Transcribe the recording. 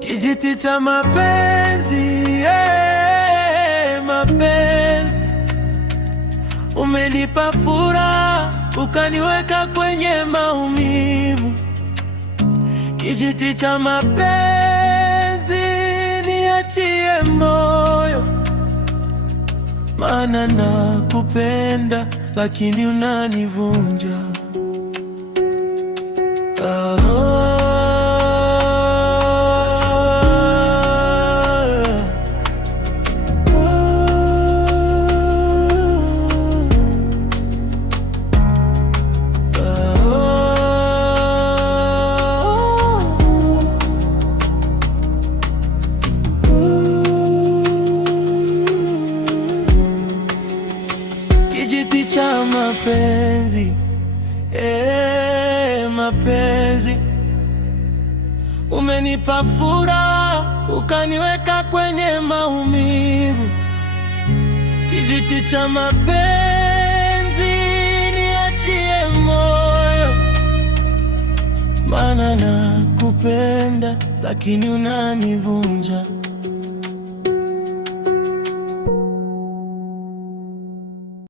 Kijiti cha mapenzi, mapenzi. Umenipa furaha, ukaniweka kwenye maumivu. Kijiti cha mapenzi, niachie moyo, maana nakupenda lakini unanivunja. Kijiti cha mapenzi, mapenzi. Umenipa furaha, ukaniweka kwenye maumivu. Kijiti cha mapenzi, niachie moyo, maana nakupenda lakini unanivunja.